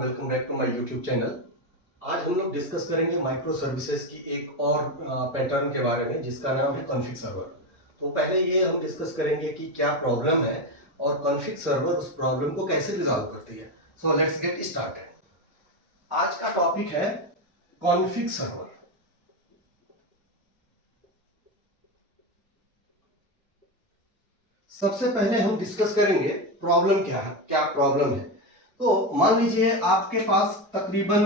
Welcome back to my YouTube channel. आज हम लोग डिस्कस करेंगे माइक्रो सर्विसेज की एक और पैटर्न के बारे में जिसका नाम है कॉन्फिग सर्वर। तो पहले ये हम डिस्कस करेंगे कि क्या प्रॉब्लम है और कॉन्फिग सर्वर उस प्रॉब्लम को कैसे रिजॉल्व करती है। So let's get started. आज का टॉपिक है कॉन्फिग सर्वर। सबसे पहले हम डिस्कस करेंगे प्रॉब्लम क्या है, क्या प्रॉब्लम है। तो मान लीजिए आपके पास तकरीबन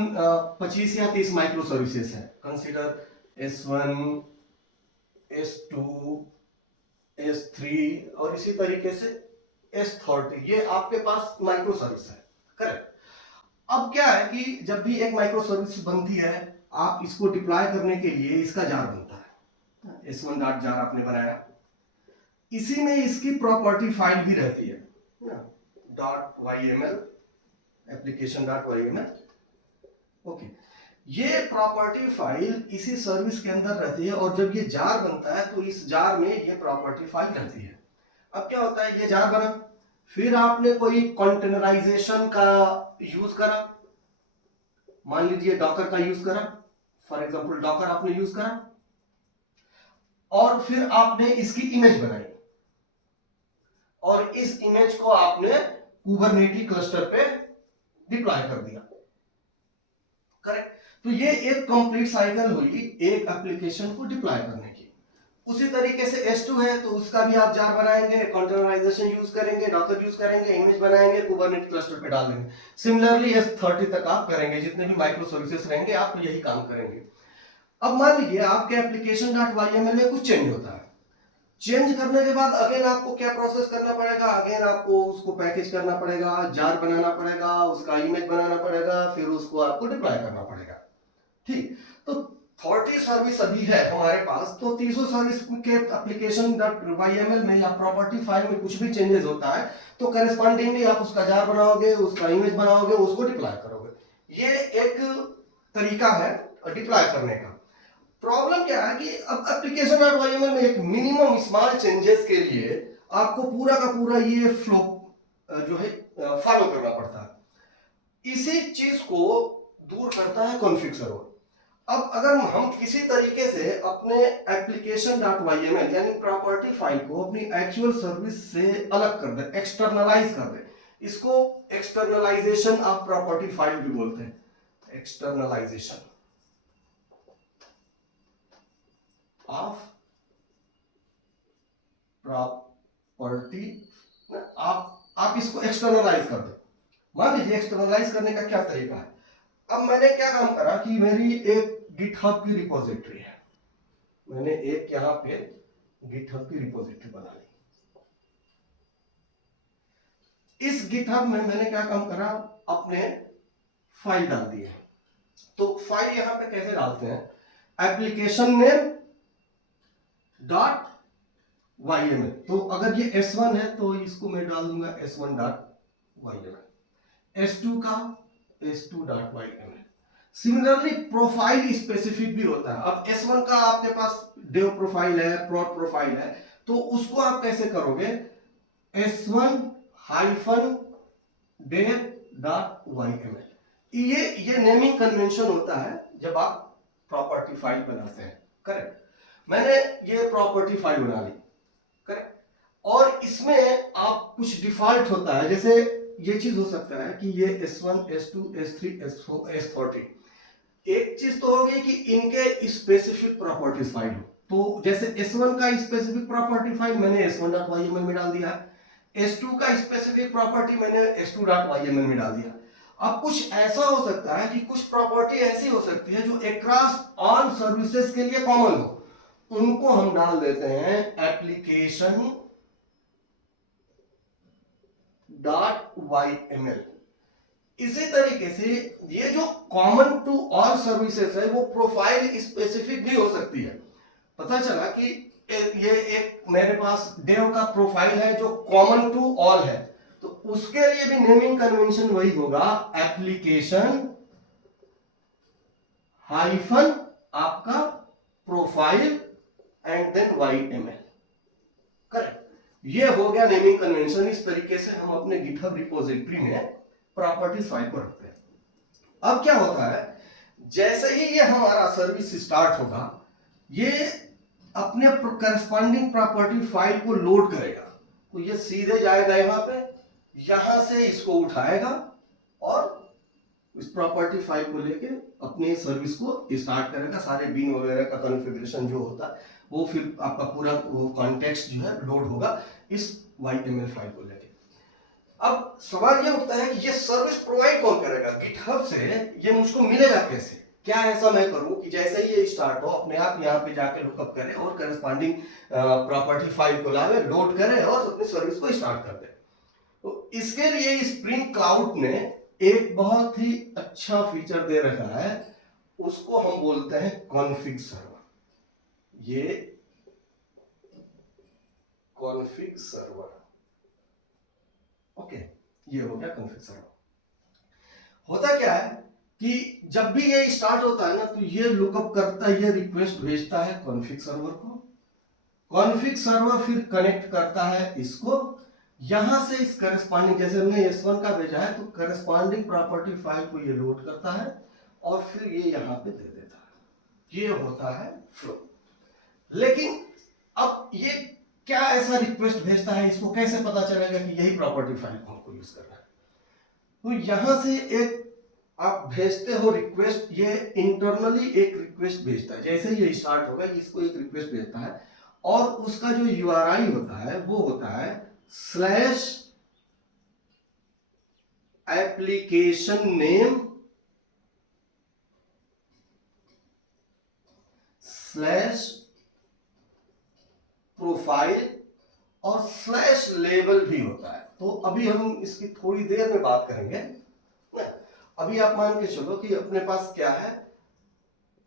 25 या 30 माइक्रो सर्विसेज है। कंसीडर S1, S2, S3 और इसी तरीके से S30। ये आपके पास माइक्रो सर्विस है, करेक्ट। अब क्या है कि जब भी एक माइक्रो सर्विस बनती है, आप इसको डिप्लॉय करने के लिए इसका जार बनता है। S1 डॉट जार आपने बनाया, इसी में इसकी प्रॉपर्टी फाइल भी रहती है ना, .yml application.yml। ओके, ये प्रॉपर्टी फाइल इसी सर्विस के अंदर रहती है और जब ये जार बनता है तो इस जार में ये प्रॉपर्टी फाइल रहती है। अब क्या होता है, ये जार बना, फिर आपने कोई कंटेनराइजेशन का यूज करा, मान लीजिए डॉकर का यूज करा, फॉर एग्जांपल डॉकर आपने यूज करा, और फिर आपने इसकी इमेज बनाई और इस इमेज को आपने कुबरनेटी क्लस्टर पे डिप्लॉय कर दिया, करेक्ट। तो ये एक कंप्लीट साइकिल हुई एक एप्लीकेशन को डिप्लॉय करने की। उसी तरीके से S2 है तो उसका भी आप जार बनाएंगे, कंटेनराइजेशन यूज करेंगे, डॉकर यूज करेंगे, इमेज बनाएंगे, कुबरनेटी क्लस्टर पे डाल देंगे। सिमिलरली S30 तक आप करेंगे, जितने भी माइक्रो सर्विसेज रहेंगे आप यही काम करेंगे। अब मान लीजिए आपके application.yml में कुछ चेंज होता है। चेंज करने के बाद अगेन आपको क्या प्रोसेस करना पड़ेगा, अगेन आपको उसको पैकेज करना पड़ेगा, जार बनाना पड़ेगा, उसका इमेज बनाना पड़ेगा, फिर उसको आपको डिप्लॉय करना पड़ेगा, ठीक। तो 30 सर्विस अभी है हमारे पास, तो 30 सर्विस के application.yml में या प्रॉपर्टी फाइल में कुछ भी चेंजेस होता है तो करेस्पॉन्डिंगली आप उसका जार बनाओगे, उसका इमेज बनाओगे, उसको डिप्लॉय करोगे। ये एक तरीका है डिप्लॉय करने का। प्रॉब्लम क्या है कि अब application.yml में एक मिनिमम स्मॉल चेंजेस के लिए आपको पूरा का पूरा ये फ्लो जो है फॉलो करना पड़ता है। इसी चीज को दूर करता है कॉन्फिग सर्वर। अब अगर हम किसी तरीके से अपने application.yml यानी प्रॉपर्टी फाइल को अपनी एक्चुअल सर्विस से अलग कर दें, एक्सटर्नलाइज कर दें, इसको एक्सटर्नलाइजेशन ऑफ प्रॉपर्टी फाइल भी बोलते हैं, एक्सटर्नलाइजेशन ऑफ प्रॉपर्टी। आप इसको एक्सटर्नलाइज कर दो। मान लीजिए एक्सटर्नलाइज करने का क्या तरीका है। अब मैंने क्या काम करा कि मेरी एक गिटहब की रिपोजिटरी है, मैंने एक यहां पे गिटहब की रिपोजिटरी बना ली। इस गिटहब में मैंने क्या काम करा, अपने फाइल डाल दी है। तो फाइल यहां पे कैसे डालते हैं, एप्लीकेशन नेम .yml। तो अगर ये S1 है तो इसको मैं डाल दूंगा S1.yml, S2 का S2.yml। सिमिलरली प्रोफाइल स्पेसिफिक भी होता है। अब S1 का आपके पास डेव प्रोफाइल है, प्रोड प्रोफाइल है, तो उसको आप कैसे करोगे, S1-dev.yml। ये नेमिंग कन्वेंशन होता है जब आप प्रॉपर्टी फाइल बनाते हैं, करेक्ट। मैंने ये प्रॉपर्टी फाइल बना ली, करेक्ट, और इसमें आप कुछ डिफॉल्ट होता है, जैसे ये चीज हो सकता है कि ये S1, S2, S3, S4, S40। एक चीज तो होगी कि इनके स्पेसिफिक प्रॉपर्टीज फाइल हो। तो जैसे S1 का स्पेसिफिक प्रॉपर्टी फाइल मैंने S1.yml में डाल दिया, S2 का स्पेसिफिक प्रॉपर्टी मैंने S2.yml में डाल दिया। अब कुछ ऐसा हो सकता है कि कुछ प्रॉपर्टी ऐसी हो सकती है जो अक्रॉस ऑल सर्विसेज के लिए कॉमन हो, उनको हम डाल देते हैं application.yml। इसी तरीके से ये जो कॉमन टू ऑल सर्विसेज है वो प्रोफाइल स्पेसिफिक भी हो सकती है। पता चला कि ये एक मेरे पास डेव का प्रोफाइल है जो कॉमन टू ऑल है, तो उसके लिए भी नेमिंग कन्वेंशन वही होगा, एप्लीकेशन हाइफन आपका profile and then YML, correct. ये हो गया नेमिंग कन्वेंशन। इस तरीके से हम अपने गिटहब रिपोजिटरी में प्रॉपर्टीज फाइल को रखते हैं। अब क्या होता है, जैसे ही ये हमारा सर्विस स्टार्ट होगा, ये अपने करस्पॉन्डिंग प्रॉपर्टी फाइल को लोड करेगा। तो ये सीधे जाएगा यहाँ पे, यहां से इसको उठाएगा और इस प्रॉपर्टी फाइल को लेके अपने सर्विस को स्टार्ट करेगा। सारे बीन वगैरह का कॉन्फ़िगरेशन जो होता है वो फिर आपका पूरा कॉन्टेक्स्ट जो है लोड होगा इस YML फाइल को लेके। अब सवाल ये उठता है कि ये सर्विस प्रोवाइड कौन करेगा? गिटहब से ये मुझको मिलेगा कैसे? क्या ऐसा मैं करूं कि जैसे ही ये स्टार्ट हो अपने आप यहाँ पे जाके लुकअप करे और करस्पॉन्डिंग प्रॉपर्टी फाइल को लावे, लोड करे और अपनी सर्विस को स्टार्ट कर दे। तो इसके लिए स्प्रिंग क्लाउड ने एक बहुत ही अच्छा फीचर दे रखा है, उसको हम बोलते हैं कॉन्फिग सर्वर। ये कॉन्फिग सर्वर, ओके, ये हो गया कॉन्फिग सर्वर। होता क्या है कि जब भी ये स्टार्ट होता है ना, तो ये लुकअप करता है, ये रिक्वेस्ट भेजता है कॉन्फिग सर्वर को। कॉन्फिग सर्वर फिर कनेक्ट करता है इसको, यहां से इस करस्पॉन्डिंग, जैसे हमने S1 का भेजा है तो करस्पॉन्डिंग प्रॉपर्टी फाइल को ये लोड करता है और फिर ये यहां पे दे देता है। ये होता है फ्लो। लेकिन अब ये क्या ऐसा रिक्वेस्ट भेजता है, इसको कैसे पता चलेगा कि यही प्रॉपर्टी फाइल को हमको यूज करना है? तो यहां से एक आप भेजते हो रिक्वेस्ट, ये इंटरनली एक रिक्वेस्ट भेजता है। जैसे ही ये स्टार्ट होगा इसको एक रिक्वेस्ट भेजता है और उसका जो URI होता है वो होता है /application name /profile और /label भी होता है। तो अभी हम इसकी थोड़ी देर में बात करेंगे। अभी आप मान के चलो कि अपने पास क्या है,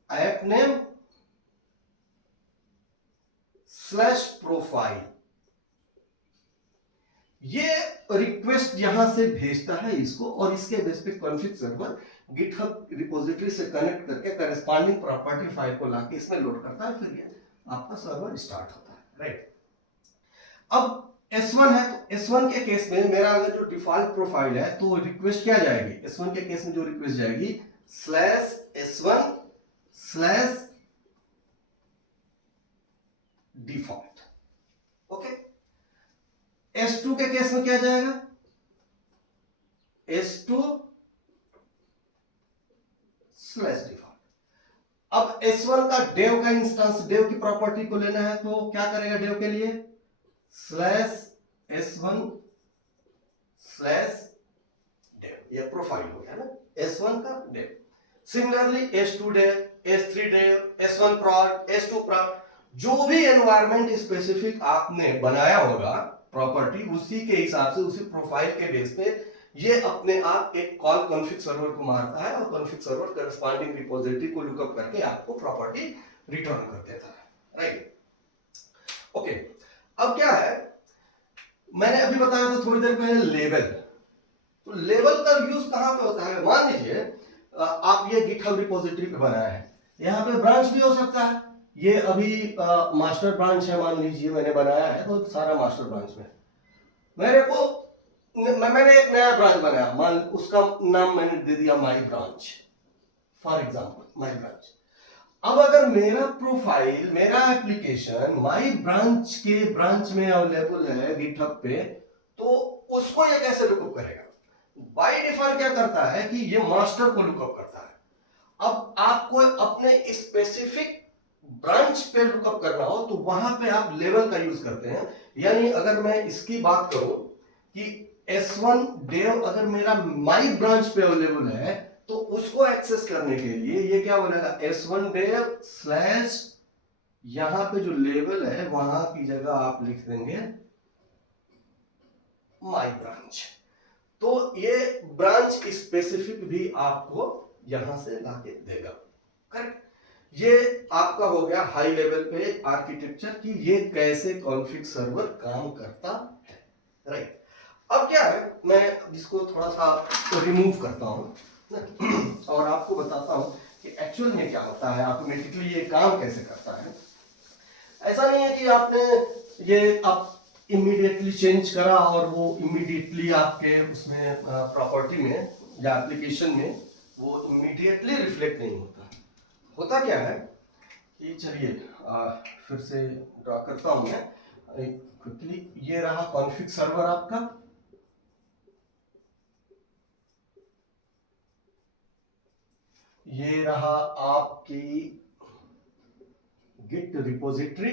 ऐप नेम /profile, ये रिक्वेस्ट यहां से भेजता है इसको और इसके बेस पे कॉन्फिग सर्वर गिटहब रिपोजिटरी से कनेक्ट करके करस्पॉन्डिंग प्रॉपर्टी फाइल को लाके इसमें लोड करता है, फिर ये आपका सर्वर स्टार्ट होता है, राइट। अब S1 है तो S1 के केस में मेरा अगर जो डिफॉल्ट प्रोफाइल है तो रिक्वेस्ट क्या जाएगी? S1 के केस में जो रिक्वेस्ट जाएगी /S1/default, ओके। S2 के केस में क्या जाएगा? S2/default। अब S1 का डेव का इंस्टेंस, डेव की प्रॉपर्टी को लेना है तो क्या करेगा डेव के लिए? /S1/dev, ये प्रोफाइल हो गया ना S1 का dev। Similarly S2 dev, S3 dev, S1 prod, S2 prod, जो भी एनवायरमेंट स्पेसिफिक आपने बनाया होगा प्रॉपर्टी, उसी के हिसाब से उसी प्रोफाइल के बेस पे ये अपने आप एक कॉल कॉन्फिग सर्वर को मारता है और कॉन्फिग सर्वर करस्पॉन्डिंग रिपोजिटरी को लुकअप करके आपको प्रॉपर्टी रिटर्न कर देता है, राइट, ओके। अब क्या है, मैंने अभी बताया था थोड़ी देर पहले लेबल। तो लेबल का यूज कहां पे होता है? मान लीजिए आप ये गिटहब रिपोजिटरी पे बनाया है, यहाँ पे ब्रांच भी हो सकता है। ये अभी मास्टर ब्रांच है, मान लीजिए मैंने बनाया है तो सारा मास्टर ब्रांच में मैंने एक नया ब्रांच बनाया, मान उसका नाम मैंने दे दिया my branch, for example my branch. अब अगर मेरा प्रोफाइल, मेरा एप्लीकेशन माई ब्रांच के ब्रांच में अवेलेबल है गिटहब पे, तो उसको ये कैसे लुकअप करेगा? बाय डिफॉल्ट क्या करता है कि ये मास्टर को लुकअप करता है। अब आपको अपने स्पेसिफिक ब्रांच पे लुकअप करना हो तो वहां पे आप लेवल का यूज करते हैं। यानी अगर मैं इसकी बात करूं कि S1 dev अगर मेरा माई ब्रांच पे अवेलेबल है तो उसको एक्सेस करने के लिए ये क्या बनेगा? S1 dev/ यहां पे जो लेवल है वहां की जगह आप लिख देंगे माई ब्रांच। तो ये ब्रांच स्पेसिफिक भी आपको यहां से लाके देगा, करेक्ट। ये आपका हो गया हाई लेवल पे आर्किटेक्चर कि ये कैसे कॉन्फिग सर्वर काम करता है, राइट। अब क्या है, मैं इसको थोड़ा सा रिमूव करता हूं और आपको बताता हूं कि एक्चुअल में क्या होता है, ऑटोमेटिकली ये काम कैसे करता है। ऐसा नहीं है कि आपने ये आप इमीडिएटली चेंज करा और वो इमीडिएटली आपके उसमें प्रॉपर्टी में या एप्लीकेशन में वो इमीडिएटली रिफ्लेक्ट नहीं होता। होता क्या है कि चलिए फिर से ड्रा करता हूं मैं क्विकली। ये रहा कॉन्फिग सर्वर आपका, ये रहा आपकी गिट रिपोजिटरी,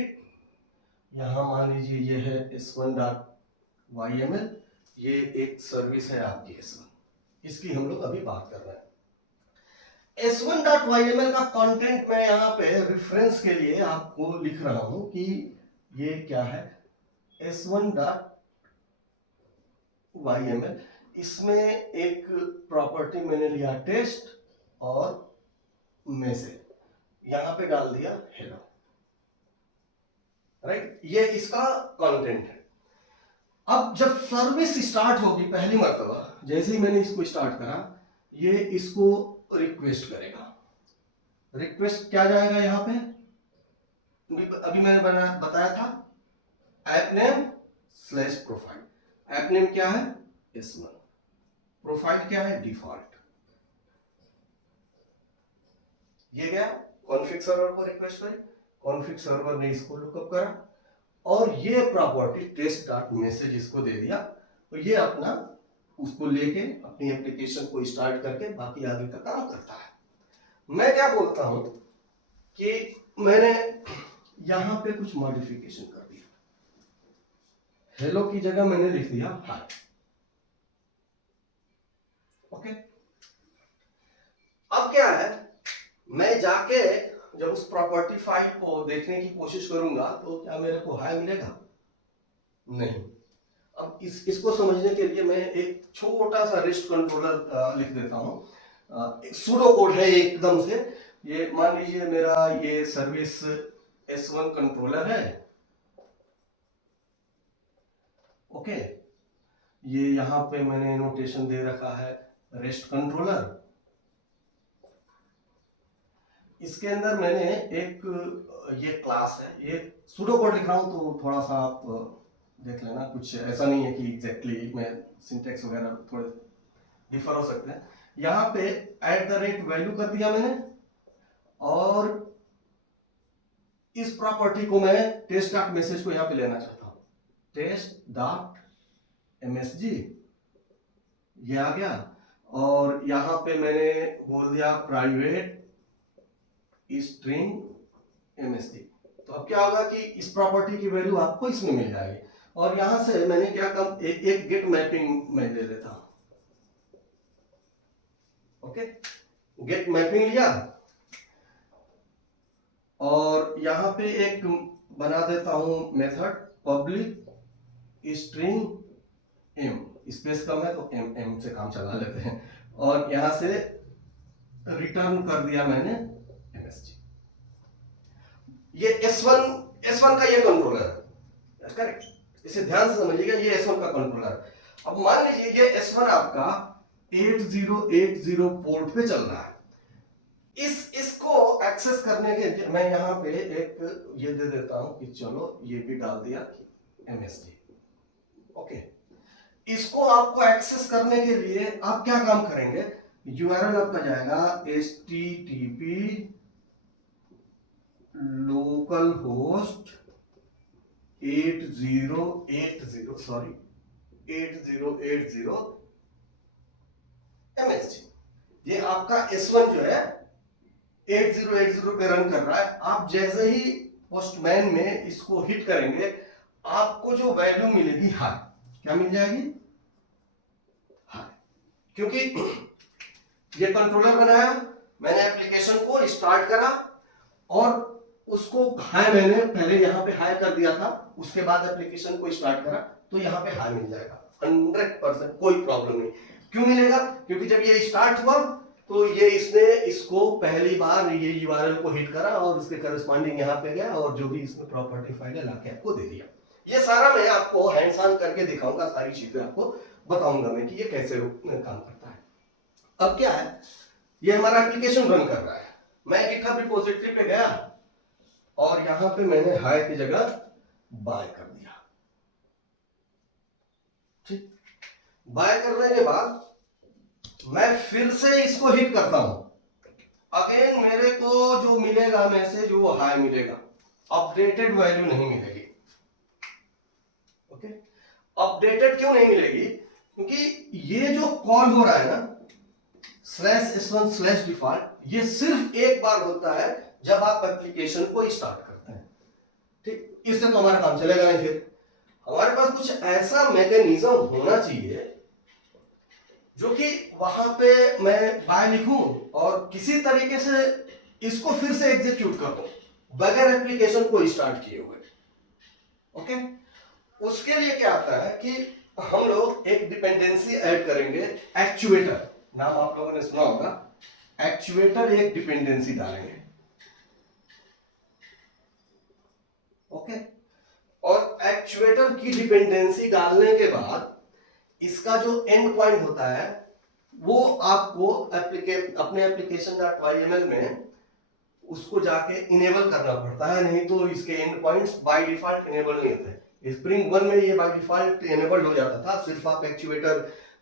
यहां मान लीजिए ये है s1.yml, ये एक सर्विस है आपकी s1, इसकी हम लोग अभी बात कर रहे हैं। s1.yml का कंटेंट मैं यहाँ पे रेफरेंस के लिए आपको लिख रहा हूं कि ये क्या है s1.yml। इसमें एक प्रॉपर्टी मैंने लिया टेस्ट और मैसेज, यहां पे डाल दिया हेलो, राइट। ये इसका कंटेंट है। अब जब सर्विस स्टार्ट होगी पहली मर्तबा, जैसे ही मैंने इसको स्टार्ट करा, ये इसको रिक्वेस्ट करेगा। रिक्वेस्ट क्या जाएगा यहां पे, अभी मैंने बताया था app name slash profile. App name क्या है s1, प्रोफाइल क्या है डिफॉल्ट। ये गया कॉन्फिग सर्वर को रिक्वेस्ट करी, कॉन्फिग सर्वर ने इसको लुकअप करा और ये प्रॉपर्टी टेस्ट डॉट मैसेज इसको दे दिया। तो ये अपना उसको लेके अपनी एप्लीकेशन को स्टार्ट करके बाकी आगे का काम करता है। मैं क्या बोलता हूं कि मैंने यहां पे कुछ मॉडिफिकेशन कर दिया, हेलो की जगह मैंने लिख दिया हाय। ओके, अब क्या है, मैं जाके जब उस प्रॉपर्टी फाइल को देखने की कोशिश करूंगा तो क्या मेरे को हाय मिलेगा? नहीं। अब इसको समझने के लिए मैं एक छोटा सा रेस्ट कंट्रोलर लिख देता हूं। एक सूडो कोड है एकदम से। ये मान लीजिए मेरा ये सर्विस S1 कंट्रोलर है। ओके, ये यहां पे मैंने नोटेशन दे रखा है रेस्ट कंट्रोलर। इसके अंदर मैंने एक ये क्लास है, ये सूडो कोड लिख रहा हूं तो थोड़ा सा आप देख लेना, कुछ ऐसा नहीं है कि एग्जैक्टली मैं सिंटेक्स वगैरह थोड़े डिफर हो सकते हैं। यहां पे @वैल्यू कर दिया मैंने और इस प्रॉपर्टी को मैं टेस्ट डॉट मैसेज को यहां पे लेना चाहता हूं, टेस्ट डॉट msg, ये आ गया। और यहां पे मैंने बोल दिया प्राइवेट स्ट्रिंग msg। तो अब क्या होगा कि इस प्रॉपर्टी की वैल्यू आपको इसमें मिल जाएगी। और यहां से मैंने क्या काम, एक गेट मैपिंग मैं ले लेता हूं। ओके, गेट मैपिंग लिया और यहां पे एक बना देता हूं method public string m, space कम है तो m से काम चला लेते हैं। और यहां से रिटर्न कर दिया मैंने msg। ये S1 का ये कंट्रोलर है, करेक्ट। इसे ध्यान से समझिएगा, ये S1 का कंट्रोलर। अब मान लीजिए ये S1 आपका 8080 पोर्ट पे चल रहा है। इसको एक्सेस करने के लिए मैं यहां पे एक ये दे देता हूं कि चलो ये भी डाल दिया msg। ओके, इसको आपको एक्सेस करने के लिए आप क्या काम करेंगे, यूआरएल आपका जाएगा http लोकल होस्ट 8080 msg। ये आपका S1 जो है 8080 पे रन कर रहा है। आप जैसे ही पोस्टमैन में इसको हिट करेंगे, आपको जो वैल्यू मिलेगी हाय, क्या मिल जाएगी हाय। क्योंकि ये कंट्रोलर बनाया, मैंने एप्लीकेशन को स्टार्ट करा और उसको हाय मैंने पहले यहां पे हाय कर दिया था, उसके बाद एप्लीकेशन को स्टार्ट करा तो यहां पे हाय मिल जाएगा 100%, कोई प्रॉब्लम नहीं। क्यों मिलेगा? क्योंकि जब ये स्टार्ट हुआ तो ये इसने इसको पहली बार ये यूआरएल को हिट करा और उसके करस्पॉन्डिंग यहां पे गया और जो भी इसमें प्रॉपर्टी फाइल है लाके आपको दे दिया। ये सारा मैं आपको हैंड्स ऑन करके दिखाऊंगा, सारी चीजें आपको बताऊंगा मैं कि ये कैसे काम करता है। अब क्या है, ये हमारा एप्लीकेशन रन कर रहा है। मैं गिटहब रिपोजिटरी पे गया और यहां पे मैंने हाय की जगह बाय कर दिया। ठीक, बाय करने के बाद मैं फिर से इसको हिट करता हूं, अगेन मेरे को जो मिलेगा मैसेज वो हाई मिलेगा, अपडेटेड वैल्यू नहीं मिलेगी। ओके, अपडेटेड क्यों नहीं मिलेगी? क्योंकि ये जो कॉल हो रहा है ना /s1/default, ये सिर्फ एक बार होता है जब आप एप्लीकेशन को स्टार्ट करते हैं। ठीक, इससे तो हमारा काम चलेगा नहीं। फिर हमारे पास कुछ ऐसा मैकेनिज्म होना चाहिए जो कि वहां पे मैं बाय लिखूं और किसी तरीके से इसको फिर से एग्जीक्यूट कर दूं बगैर एप्लीकेशन को स्टार्ट किए हुए। ओके, उसके लिए क्या आता है कि हम लोग एक डिपेंडेंसी ऐड करेंगे, एक्चुएटर नाम आप लोगों ने सुना होगा, एक्चुएटर एक डिपेंडेंसी डालेंगे। ओके, और एक्चुएटर की डिपेंडेंसी डालने के बाद इसका जो एंड पॉइंट होता है वो आपको अपने application.yml में उसको जाके इनेबल करना पड़ता है, नहीं तो इसके and points by default enable नहीं होते। स्प्रिंग 1 में ये बाय डिफॉल्ट इनेबल्ड हो जाता था, सिर्फ आप एक्चुएटर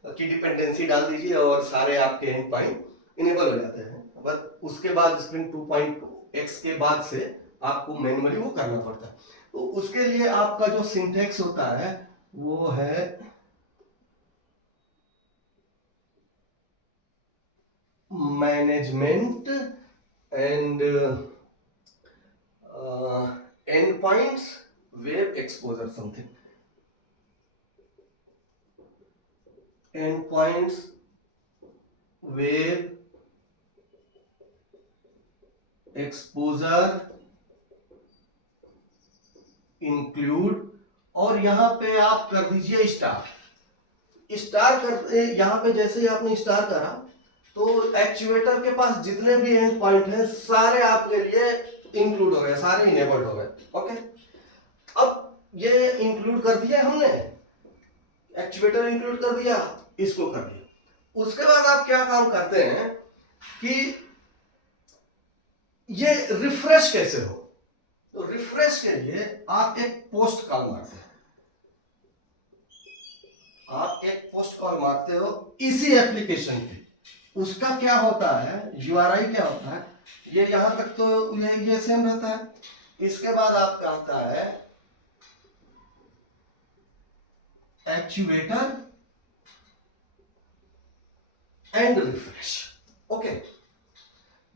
की डिपेंडेंसी डाल दीजिए और सारे आपके एंड पॉइंट इनेबल हो जाते हैं। बट उसके बाद स्प्रिंग 2.x के बाद से आपको मैन्युअली वो करना पड़ता है। तो उसके लिए आपका जो सिंटैक्स होता है वो है management and endpoints web exposure something, endpoints web exposure include, और यहां पे आप कर दीजिए स्टार कर, यहां पे जैसे ही आपने स्टार करा तो एक्चुएटर के पास जितने भी एंड पॉइंट हैं सारे आपके लिए इंक्लूड हो गए, सारे इनेबल्ड हो गए। ओके, अब ये इंक्लूड कर दिया हमने, एक्चुएटर इंक्लूड कर दिया, इसको कर दिया। उसके बाद आप क्या काम करते हैं कि ये रिफ्रेश कैसे हो, तो रिफ्रेश के लिए आप एक पोस्ट कॉल मारते हैं, आप एक पोस्ट कॉल मारते हो इसी एप्लीकेशन की। उसका क्या होता है, यूआरआई क्या होता है, ये यहां तक तो ये सेम रहता है। इसके बाद आपका आता है एक्चुएटर एंड रिफ्रेश। ओके,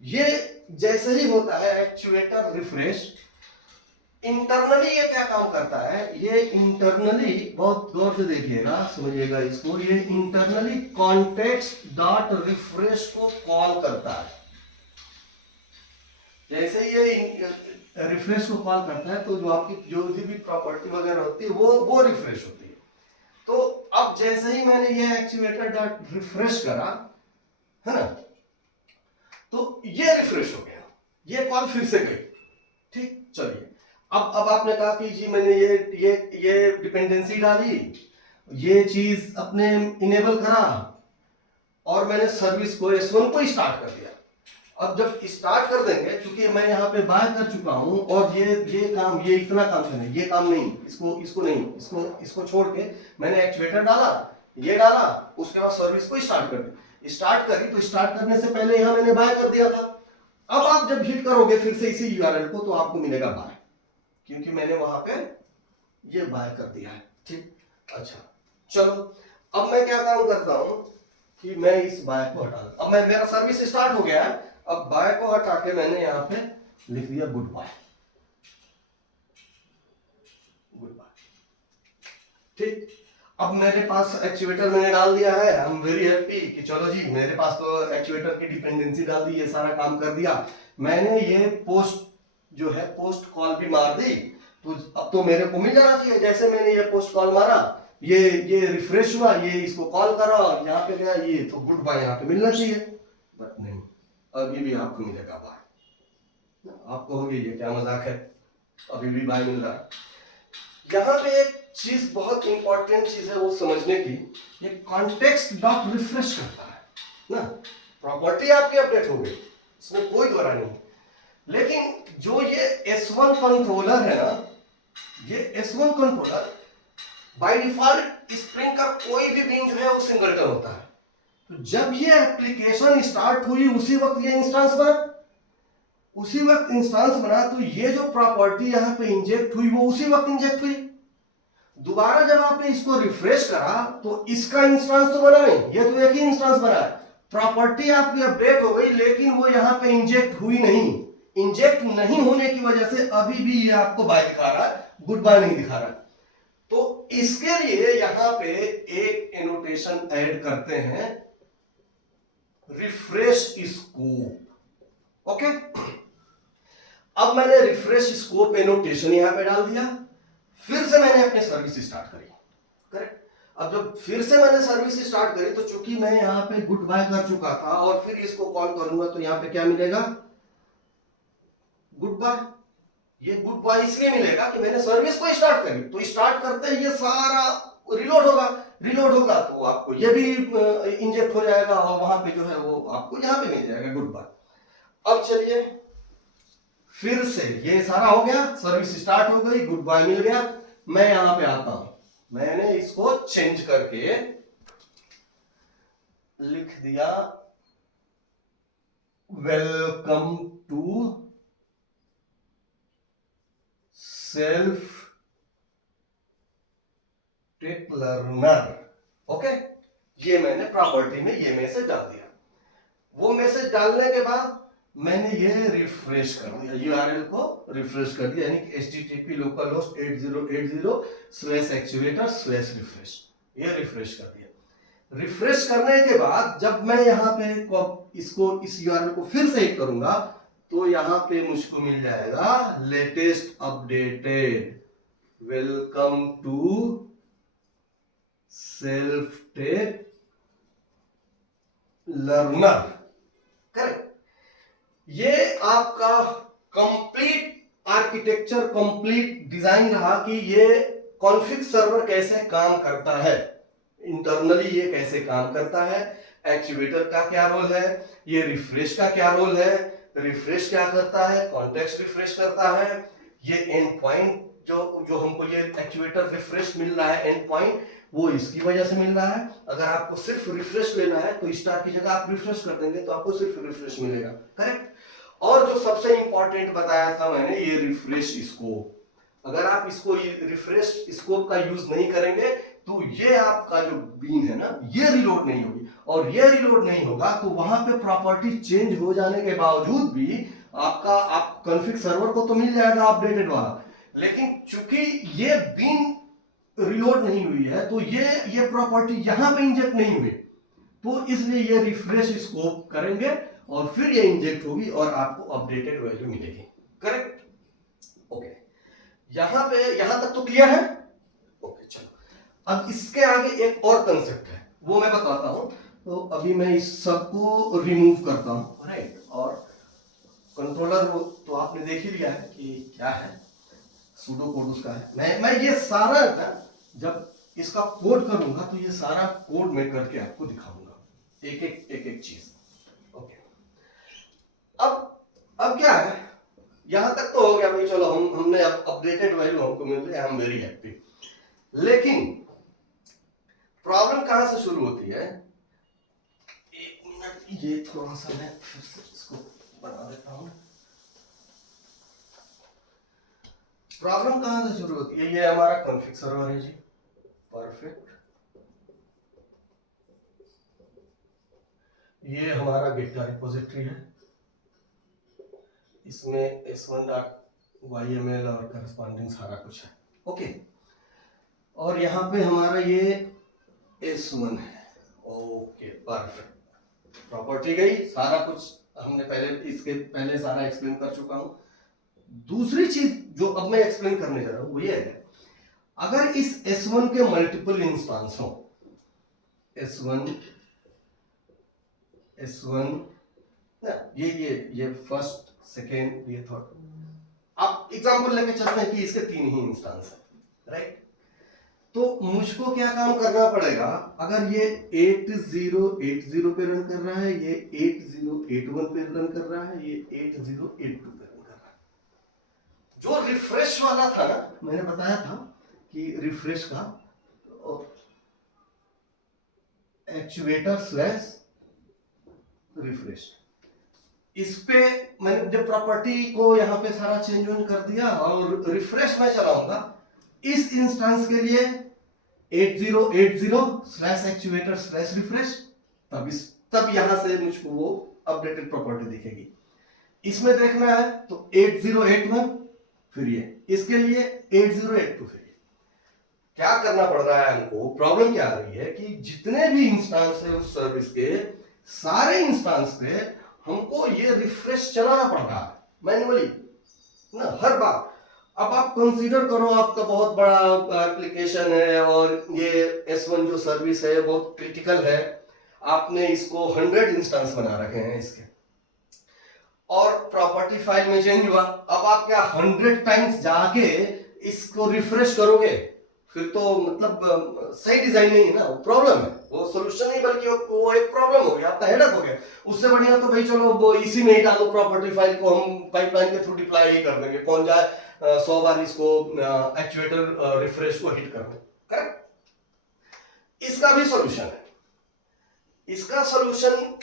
ये जैसे ही होता है एक्चुएटर रिफ्रेश, इंटरनली ये क्या काम करता है, ये इंटरनली बहुत गौर से देखिएगा, समझिएगा इसको, ये इंटरनली कॉन्टेक्स्ट डॉट रिफ्रेश को कॉल करता है। जैसे ये रिफ्रेश को कॉल करता है तो जो आपकी जो भी प्रॉपर्टी वगैरह होती है वो रिफ्रेश होती है। तो अब जैसे ही मैंने ये एक्चुएटर डॉट रिफ्रेश करा है ना, तो ये रिफ्रेश हो गया, ये कॉल फिर से गई। ठीक, चलिए अब आपने कहा कि जी मैंने ये डिपेंडेंसी डाली, ये चीज अपने इनेबल करा और मैंने सर्विस को S1 को स्टार्ट कर दिया। अब जब स्टार्ट कर देंगे, क्योंकि मैं यहाँ पे बाय कर चुका हूं और ये काम, ये इतना काम करें, ये काम नहीं, इसको नहीं, इसको छोड़ के मैंने एक्चुएटर डाला, ये डाला, उसके बाद सर्विस को स्टार्ट कर दी, स्टार्ट करी, तो स्टार्ट करने से पहले यहाँ मैंने बाय कर दिया था। अब आप जब हिट करोगे फिर से इसी यूआरएल को तो आपको मिलेगा बाय, क्योंकि मैंने वहां पे ये बाय कर दिया है। ठीक, अच्छा चलो, अब मैं क्या काम करता हूं कि मैं इस बाय को हटा, अब मेरा सर्विस स्टार्ट हो गया है, अब बाय को हटा के मैंने यहां पे लिख दिया गुड बाय, गुड बाय। ठीक, अब मेरे पास एक्चुएटर मैंने डाल दिया है, आई एम वेरी हैप्पी कि चलो जी मेरे पास तो एक्चुएटर की डिपेंडेंसी डाल दी, ये सारा काम कर दिया मैंने, ये पोस्ट जो है पोस्ट कॉल भी मार दी, तो अब तो मेरे को मिल जाना चाहिए। जैसे मैंने ये पोस्ट कॉल मारा, ये रिफ्रेश हुआ, ये इसको कॉल करा, यहाँ पे गया, ये तो गुड बाय यहाँ पे मिलना चाहिए, बट नहीं, अभी भी आपको मिलेगा बाय। आप कहोगे ये क्या मजाक है, अभी भी बाय मिल रहा है। यहाँ पे एक चीज बहुत इंपॉर्टेंट चीज है वो समझने की, ये कॉन्टेक्स्ट डॉट रिफ्रेश करता है ना, प्रॉपर्टी आपकी अपडेट हो गई, इसमें कोई दोहरा नहीं। लेकिन जो ये S1 कंट्रोलर है ना, ये S1 controller by default spring का कोई भी विंग जो है वो सिंगलटन होता है, तो जब ये एप्लीकेशन स्टार्ट हुई उसी वक्त ये इंस्टेंस बना, तो ये जो प्रॉपर्टी यहां पे इंजेक्ट हुई वो उसी वक्त इंजेक्ट हुई। दोबारा जब आपने इसको रिफ्रेश करा तो इसका इंस्टेंस तो बना नहीं, ये तो एक ही इंस्टेंस बना है। प्रॉपर्टी आपकी अपडेट हो गई लेकिन वो यहां पे इंजेक्ट हुई नहीं। इंजेक्ट नहीं होने की वजह से अभी भी ये आपको बाय दिखा रहा है, गुड बाय नहीं दिखा रहा है। तो इसके लिए यहां पे एक एनोटेशन ऐड करते हैं, रिफ्रेश स्कोप। ओके, अब मैंने रिफ्रेश स्कोप एनोटेशन यहां पे डाल दिया, फिर से मैंने अपनी सर्विस स्टार्ट करी। करेक्ट, अब जब फिर से मैंने सर्विस स्टार्ट करी तो चूंकि मैं यहां पे गुड बाय कर चुका था और फिर इसको कॉल करूंगा तो यहां पे क्या मिलेगा, गुड बाय। ये गुड बाय इसलिए मिलेगा कि मैंने सर्विस को स्टार्ट करी, तो स्टार्ट करते ही ये सारा रिलोड होगा तो आपको ये भी इंजेक्ट हो जाएगा और वहां पे जो है वो आपको यहां पे मिल जाएगा गुड बाय। अब चलिए फिर से ये सारा हो गया, सर्विस स्टार्ट हो गई, गुड बाय मिल गया। मैं यहां पे आता हूं, मैंने इसको चेंज करके लिख दिया welcome to self tech learner. Okay, ये मैंने प्रॉपर्टी में ये मैसेज डाल दिया। वो मैसेज डालने के बाद मैंने ये रिफ्रेश कर दिया, यूआरएल को रिफ्रेश कर दिया, यानी कि http localhost 8080/actuator/refresh, ये रिफ्रेश कर दिया। रिफ्रेश करने के बाद जब मैं यहाँ पे इसको इस यूआरएल को फिर से हिट करूंगा तो यहाँ पे मुझको मिल जाएगा latest updated welcome to self tech learner. Correct, ये आपका कंप्लीट आर्किटेक्चर, कंप्लीट डिजाइन रहा कि ये कॉन्फिग सर्वर कैसे काम करता है, इंटरनली ये कैसे काम करता है, एक्चुएटर का क्या रोल है, ये रिफ्रेश का क्या रोल है, रिफ्रेश क्या करता है, कॉन्टेक्स्ट रिफ्रेश करता है, ये एंड पॉइंट जो हमको ये एक्चुएटर रिफ्रेश मिल रहा है एंड पॉइंट वो इसकी वजह से मिल रहा है। अगर आपको सिर्फ रिफ्रेश लेना है तो स्टार की जगह आप रिफ्रेश कर देंगे तो आपको सिर्फ रिफ्रेश मिलेगा। करेक्ट, और जो सबसे इंपॉर्टेंट बताया था मैंने, ये रिफ्रेश स्कोप। अगर आप इसको रिफ्रेश स्कोप का यूज नहीं करेंगे तो ये आपका जो बीन है ना, ये रिलोड नहीं होगी, और ये रिलोड नहीं होगा तो वहां पे प्रॉपर्टी चेंज हो जाने के बावजूद भी आप कॉन्फिग सर्वर को तो मिल जाएगा अपडेटेड वाला, लेकिन चूंकि ये बीन रिलोड नहीं हुई है तो ये प्रॉपर्टी यहां पे इंजेक्ट नहीं हुई, तो इसलिए ये रिफ्रेश स्कोप करेंगे और फिर ये इंजेक्ट होगी और आपको अपडेटेड वैल्यू मिलेगी। करेक्ट, ओके, यहां तक तो क्लियर है। ओके, चलो अब इसके आगे एक और कंसेप्ट है वो मैं बताता हूं। तो अभी मैं इस सब को रिमूव करता हूं, राइट, और कंट्रोलर तो आपने देख ही लिया है कि क्या है, सूडो कोड उसका है। मैं ये सारा जब इसका कोड करूंगा तो ये सारा कोड मैं करके आपको दिखाऊंगा, एक एक चीज। ओके, अब क्या है, यहां तक तो हो गया भाई, चलो हमने अब अपडेटेड वैल्यू हमको मिल रही है, आई एम वेरी हैप्पी। लेकिन प्रॉब्लम कहां से शुरू होती है, एक मिनट, ये थोड़ा सा मैं फिर से इसको बना देता हूं। प्रॉब्लम कहां से शुरू होती है, ये हमारा कॉन्फिग सर्वर है जी, परफेक्ट। ये हमारा गिट का रिपोजिटरी है, इसमें s1.yml और करस्पॉन्डिंग सारा कुछ है। ओके, और यहाँ पे हमारा ये s1 है। ओके, परफेक्ट, प्रॉपर्टी गई, सारा कुछ हमने इसके पहले सारा एक्सप्लेन कर चुका हूं। दूसरी चीज जो अब मैं एक्सप्लेन करने जा रहा हूं वो ये है, अगर इस s1 के मल्टीपल इंस्टेंस हो, s1 ये फर्स्ट, सेकेंड, ये थर्ड, आप एग्जांपल लेके चलते हैं कि इसके 3 ही इंस्टेंस है, राइट। तो मुझको क्या काम करना पड़ेगा, अगर ये 8080 पे रन कर रहा है, ये 8081 पे रन कर रहा है, ये 8082 पे रन कर रहा है। जो रिफ्रेश वाला था ना, मैंने बताया था कि रिफ्रेश का एक्चुएटर रिफ्रेश। इस पे मैंने जब प्रॉपर्टी को यहाँ पे सारा चेंज कर दिया और रिफ्रेश में चलाऊंगा, इस इंस्टेंस के लिए 8080/actuator/refresh, तब यहां से मुझको वो अपडेटेड प्रॉपर्टी दिखेगी। इसमें देखना है तो 8081, फिर ये इसके लिए 8082, फिर ये क्या करना पड़ रहा है हमको। प्रॉब्लम क्या आ रही है कि जितने भी इंस्टांस है उस सर्विस के, सारे इंस्टांस पे हमको ये रिफ्रेश चलाना पड़ रहा है मैन्युअली ना, हर बार। अब आप कंसीडर करो आपका बहुत बड़ा एप्लीकेशन है और ये S1 जो सर्विस है बहुत क्रिटिकल है, आपने इसको 100 इंस्टेंस बना रखे हैं इसके, और प्रॉपर्टी फाइल में चेंज हुआ। अब आप क्या 100 टाइम्स जाके इसको रिफ्रेश करोगे? फिर तो मतलब सही डिजाइन नहीं है ना, प्रॉब्लम है वो, सोल्यूशन नहीं बल्कि वो एक प्रॉब्लम हो गया, आपका हेडक हो गया। उससे बढ़िया तो भाई चलो वो इसी में ही डालो, प्रॉपर्टी फाइल को हम पाइपलाइन के थ्रू डिप्लॉय ही कर देंगे, कौन जाए 100 बार इसको एक्चुएटर रिफ्रेश को हिट करने। करेक्ट। इसका भी सॉल्यूशन है। इसका सॉल्यूशन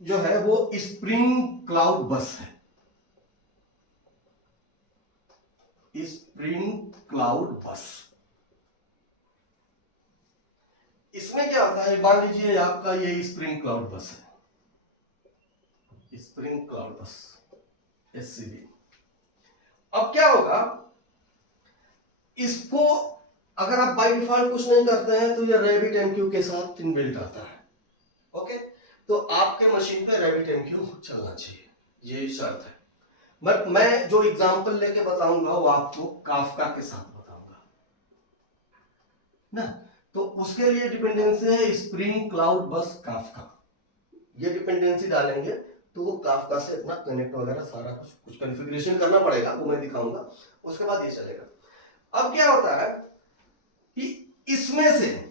जो है वो स्प्रिंग क्लाउड बस है। स्प्रिंग क्लाउड बस, इसमें क्या होता है, मान लीजिए आपका ये स्प्रिंग क्लाउड बस है, स्प्रिंग क्लाउड बस SCB। अब क्या होगा, इसको अगर आप बाय डिफॉल्ट कुछ नहीं करते हैं तो ये RabbitMQ के साथ इनबिल्ट आता है। ओके, तो आपके मशीन पे RabbitMQ चलना चाहिए, ये शर्त है। बट मैं जो एग्जांपल लेके बताऊंगा वो आपको काफका के साथ बताऊंगा ना, तो उसके लिए डिपेंडेंसी है स्प्रिंग क्लाउड बस काफका। ये डिपेंडेंसी डालेंगे तो वो काफका से अपना कनेक्ट वगैरह सारा कुछ कॉन्फ़िगरेशन करना पड़ेगा, वो मैं दिखाऊंगा, उसके बाद ये चलेगा। अब क्या होता है कि इसमें से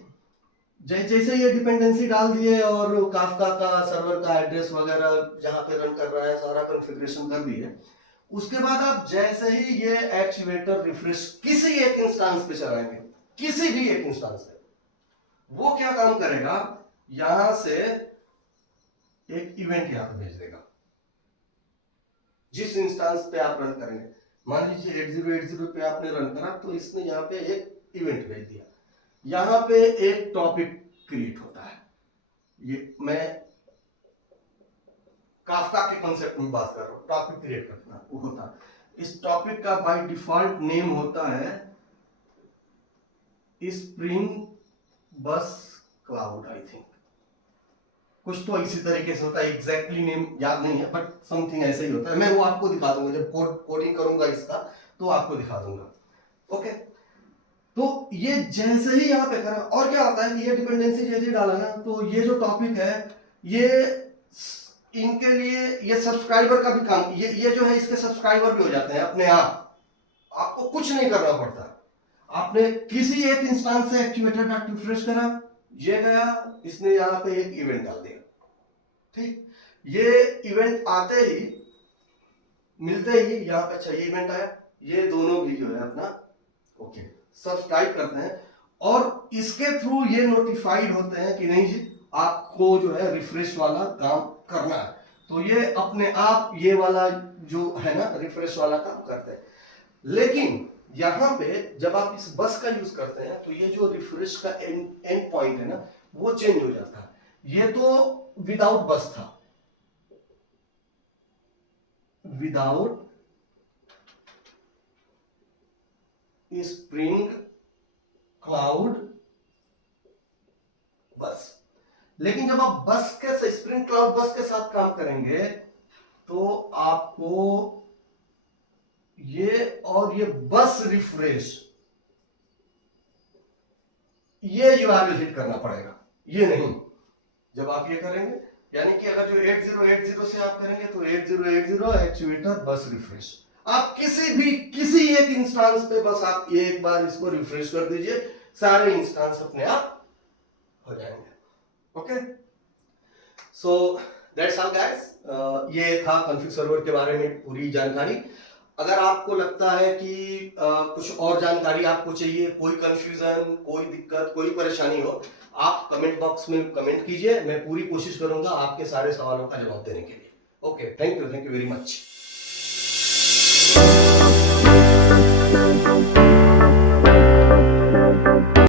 जैसे ये डिपेंडेंसी डाल दिए और काफका का सर्वर का एड्रेस वगैरह जहां पे रन कर रहा है सारा कॉन्फ़िगरेशन कर दिए, उसके बाद आप जैसे ही ये एक्चुएटर रिफ्रेश किसी एक इंस्टेंस पे चलाएंगे, किसी भी एक इंस्टेंस पे, वो क्या काम करेगा, यहां से एक इवेंट यहां पे भेज देगा जिस इंस्टेंस पे आप रन करेंगे। मान लीजिए 8080 पे आपने रन करा तो इसने यहाँ पे एक इवेंट भेज दिया, यहां पे एक टॉपिक क्रिएट होता है। ये मैं काफका के कॉन्सेप्ट में बात कर रहा हूं, टॉपिक क्रिएट करना वो होता है। इस टॉपिक का बाय डिफॉल्ट नेम होता है स्प्रिंग बस क्लाउड, आई थिंक कुछ तो इसी तरीके से होता है, एग्जैक्टली नेम याद नहीं है बट समथिंग ऐसे ही होता है। मैं वो आपको दिखा दूंगा जब कोडिंग करूंगा इसका, तो आपको दिखा दूंगा। ओके, तो ये जैसे ही यहाँ पे करा, और क्या होता है कि ये डिपेंडेंसी जैसे ही डाला ना, तो ये जो टॉपिक है ये इनके लिए ये सब्सक्राइबर का भी काम, ये जो है इसके सब्सक्राइबर भी हो जाते हैं अपने आप, आपको कुछ नहीं करना पड़ता। आपने किसी एक इंस्टेंस से एक्चुएटर डॉट रिफ्रेश करा, ये गया, इसने यहाँ पे एक इवेंट डाल दिया, ठीक। ये इवेंट आते ही मिलते ही यहाँ पे अच्छा ये इवेंट आया, ये दोनों भी जो है अपना ओके सब्सक्राइब करते हैं और इसके थ्रू ये नोटिफाइड होते हैं कि नहीं जी आपको जो है रिफ्रेश वाला काम करना है, तो ये अपने आप ये वाला जो है ना रिफ्रेश वाला काम करते हैं। लेकिन यहां पे जब आप इस बस का यूज करते हैं तो ये जो रिफ्रेश का एंड पॉइंट है ना वो चेंज हो जाता है। ये तो विदाउट बस था, विदाउट स्प्रिंग क्लाउड बस, लेकिन जब आप बस के स्प्रिंग क्लाउड बस के साथ काम करेंगे तो आपको ये और ये बस रिफ्रेश ये यूआरएल हिट करना पड़ेगा, ये नहीं। जब आप ये करेंगे यानी कि अगर जो 8080 से आप करेंगे तो 8080 एक्चुएटर बस रिफ्रेश, आप किसी एक इंस्टेंस पे बस आप एक बार इसको रिफ्रेश कर दीजिए, सारे इंस्टेंस अपने आप हो जाएंगे। Okay, so that's all guys, ये था कॉन्फिग सर्वर के बारे में पूरी जानकारी। अगर आपको लगता है कि कुछ और जानकारी आपको चाहिए, कोई कंफ्यूजन, कोई दिक्कत, कोई परेशानी हो, आप कमेंट बॉक्स में कमेंट कीजिए, मैं पूरी कोशिश करूंगा आपके सारे सवालों का जवाब देने के लिए। Okay, thank you very much.